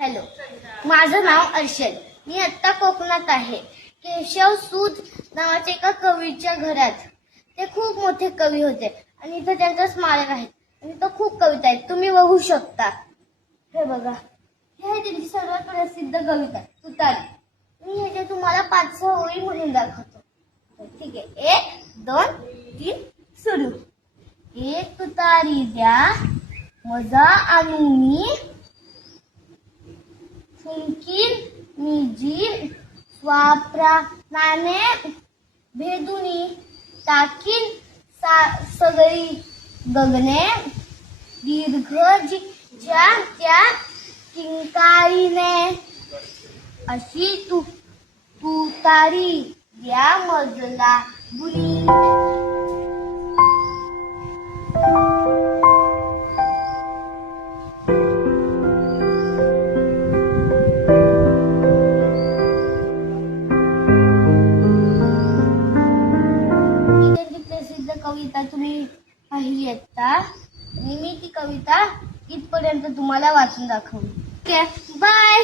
Hello, माझं नाव अर्शल. मी आत्ता कोकणात आहे. केशव सूद नावाच्या एका कवीच्या घरात. ते खूप मोठे कवी होते आणि इथं त्यांचं स्मारक आहे आणि तो खूप कविता आहेत, तुम्ही बघू शकता. हे बघा, हे आहे त्यांची सर्वात प्रसिद्ध कविता तुतारी. मी ह्याच्या तुम्हाला 5-6 ओळी म्हणून दाखवतो. ठीक आहे, 1, 2, 3 सुरू. एक तुतारी द्या मजा आणू मी, फुंकीन मी जी स्वाप्राणाने भेदुनी, टाकीन सगळी गगने, दीर्घ जिच्या त्या किंकाळीने, अशी तुतारी द्या मजला बुनी. प्रसिद्ध कविता तुम्ही पाहिली आता आणि मी ती कविता इथपर्यंत तुम्हाला वाचून दाखवली. Okay, bye.